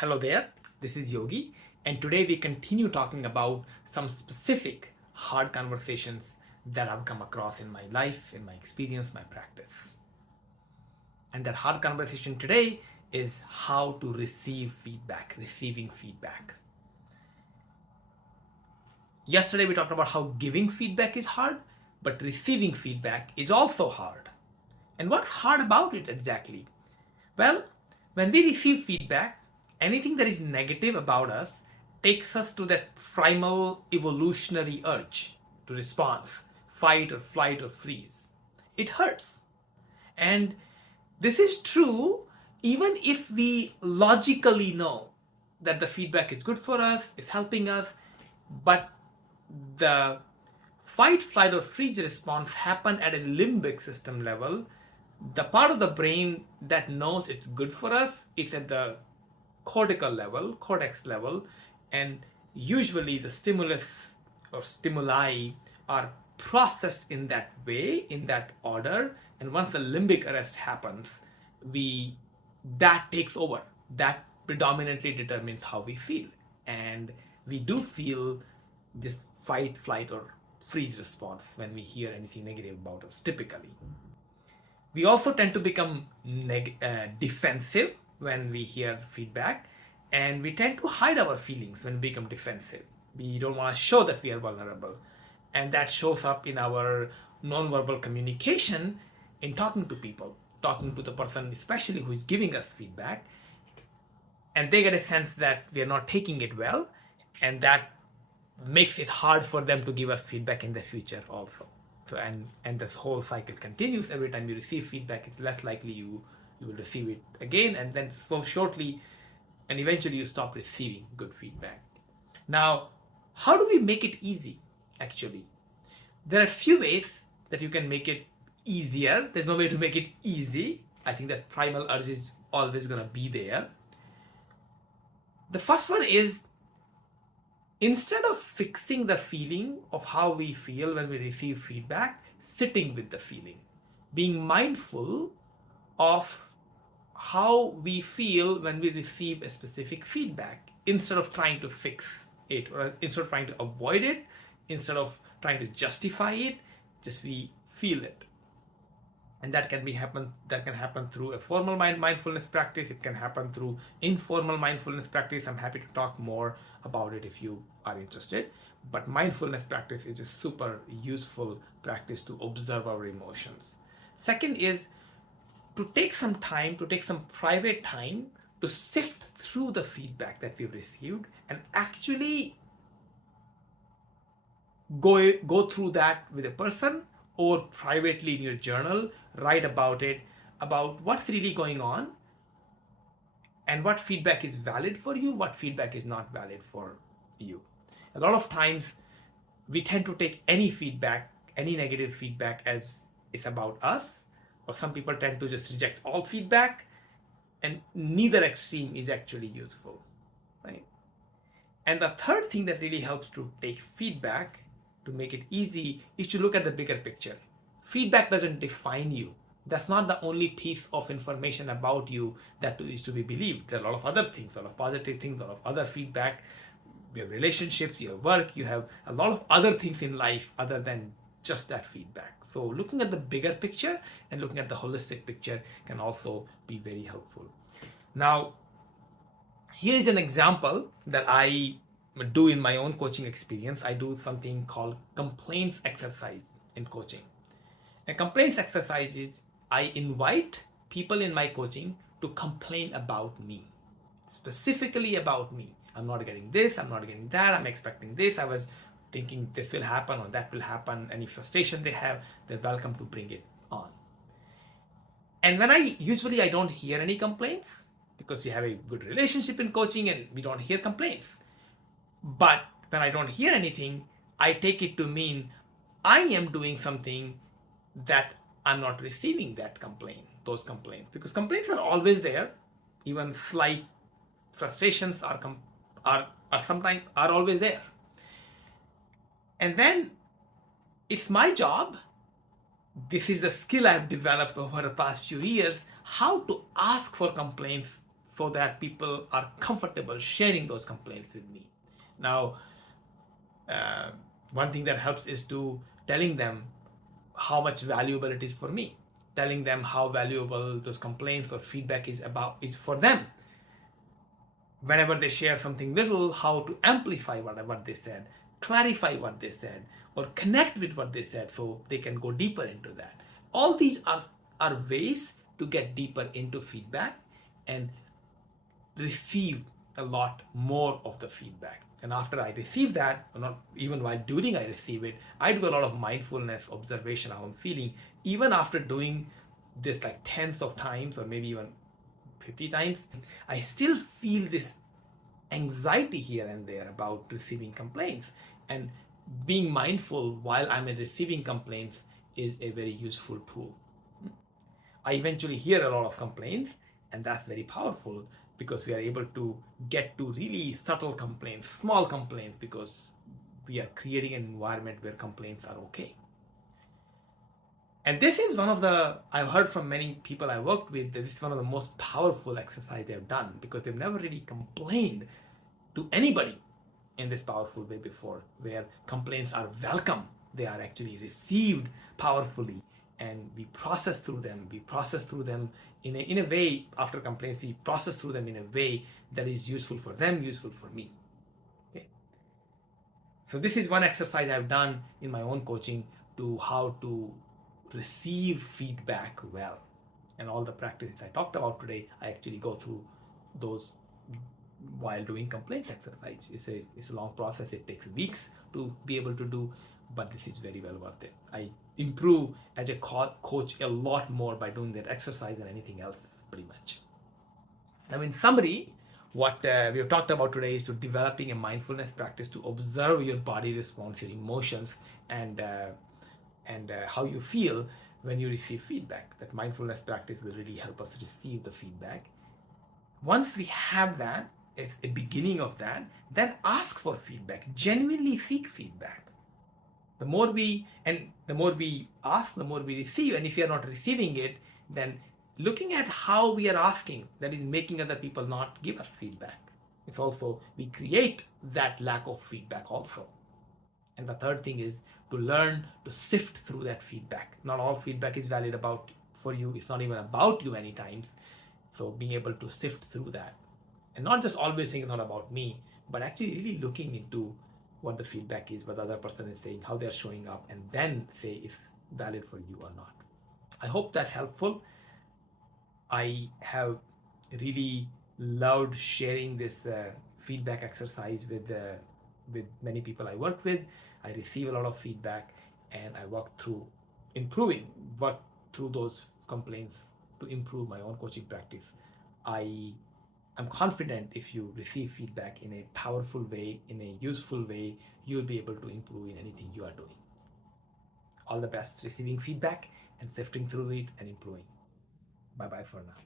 Hello there, this is Yogi, and today we continue talking about some specific hard conversations that I've come across in my life, in my experience, my practice. And that hard conversation today is how to receive feedback, receiving feedback. Yesterday we talked about how giving feedback is hard, but receiving feedback is also hard. And what's hard about it exactly? Well, when we receive feedback, anything that is negative about us takes us to that primal evolutionary urge to respond, fight or flight or freeze. It hurts. And this is true even if we logically know that the feedback is good for us, it's helping us, but the fight, flight, or freeze response happen at a limbic system level. The part of the brain that knows it's good for us, it's at the cortical level, cortex level, and usually the stimulus or stimuli are processed in that way, in that order, and once the limbic arrest happens, that takes over. That predominantly determines how we feel, and we do feel this fight, flight, or freeze response when we hear anything negative about us, typically. We also tend to become defensive when we hear feedback, and we tend to hide our feelings when we become defensive. We don't want to show that we are vulnerable, and that shows up in our nonverbal communication in talking to people, talking to the person especially who is giving us feedback, and they get a sense that we are not taking it well, and that makes it hard for them to give us feedback in the future also. So, and this whole cycle continues. Every time you receive feedback, it's less likely you will receive it again, and then so shortly, and eventually you stop receiving good feedback. Now, how do we make it easy? Actually, there are a few ways that you can make it easier. There's no way to make it easy. I think that primal urge is always going to be there. The first one is, instead of fixing the feeling of how we feel when we receive feedback, sitting with the feeling, being mindful of how we feel when we receive a specific feedback, instead of trying to fix it, or instead of trying to avoid it, instead of trying to justify it, just we feel it. And that can happen through a formal mindfulness practice. It can happen through informal mindfulness practice. I'm happy to talk more about it if you are interested. But mindfulness practice is a super useful practice to observe our emotions. Second is to take some time, to take some private time to sift through the feedback that we've received and actually go through that with a person, or privately in your journal, write about it, about what's really going on, and what feedback is valid for you, what feedback is not valid for you. A lot of times we tend to take any feedback, any negative feedback, as it's about us, or some people tend to just reject all feedback, and neither extreme is actually useful, right? And the third thing that really helps to take feedback, to make it easy, is to look at the bigger picture. Feedback doesn't define you. That's not the only piece of information about you that is to be believed. There are a lot of other things, a lot of positive things, a lot of other feedback. You have relationships, you have work, you have a lot of other things in life other than just that feedback. So looking at the bigger picture and looking at the holistic picture can also be very helpful. Now, here is an example that I do in my own coaching experience. I do something called complaints exercise in coaching. A complaints exercise is, I invite people in my coaching to complain about me, specifically about me. I'm not getting this, I'm not getting that, I'm expecting this, I was thinking this will happen or that will happen. Any frustration they have, they're welcome to bring it on. And when I don't hear any complaints, because we have a good relationship in coaching and we don't hear complaints. But when I don't hear anything, I take it to mean I am doing something that I'm not receiving those complaints, because complaints are always there. Even slight frustrations are sometimes always there. And then it's my job, this is the skill I've developed over the past few years, how to ask for complaints so that people are comfortable sharing those complaints with me. Now, uh, one thing that helps is to telling them how much valuable it is for me, telling them how valuable those complaints or feedback is for them. Whenever they share something little, how to amplify what they said, clarify what they said, or connect with what they said so they can go deeper into that. All these are ways to get deeper into feedback and receive a lot more of the feedback. And after I receive that, or not even while doing I receive it, I do a lot of mindfulness observation, how I'm feeling. Even after doing this like tens of times or maybe even 50 times, I still feel this anxiety here and there about receiving complaints. And being mindful while I'm receiving complaints is a very useful tool. I eventually hear a lot of complaints, and that's very powerful because we are able to get to really subtle complaints, small complaints, because we are creating an environment where complaints are okay. And this is one of the, I've heard from many people I worked with, that this is one of the most powerful exercise they've done because they've never really complained to anybody in this powerful way before, where complaints are welcome. They are actually received powerfully, and we process through them. We process through them in a way, after complaints, we process through them in a way that is useful for them, useful for me. Okay. So this is one exercise I've done in my own coaching to how to receive feedback well. And all the practices I talked about today, I actually go through those while doing complaints exercise. It's a long process. It takes weeks to be able to do, but this is very well worth it. I improve as a coach a lot more by doing that exercise than anything else, pretty much. Now, in summary, what we have talked about today is to developing a mindfulness practice to observe your body response, your emotions, and how you feel when you receive feedback. That mindfulness practice will really help us receive the feedback. Once we have that, as a beginning of that, then ask for feedback. Genuinely seek feedback. The more we ask, the more we receive. And if you are not receiving it, then looking at how we are asking, that is making other people not give us feedback. It's also, we create that lack of feedback also. And the third thing is to learn to sift through that feedback. Not all feedback is valid for you. It's not even about you many times. So being able to sift through that. And not just always saying it's not about me, but actually really looking into what the feedback is, what the other person is saying, how they're showing up, and then say if valid for you or not. I hope that's helpful. I have really loved sharing this feedback exercise with many people I work with. I receive a lot of feedback, and I work through through those complaints to improve my own coaching practice. I'm confident if you receive feedback in a powerful way, in a useful way, you'll be able to improve in anything you are doing. All the best receiving feedback and sifting through it and improving. Bye-bye for now.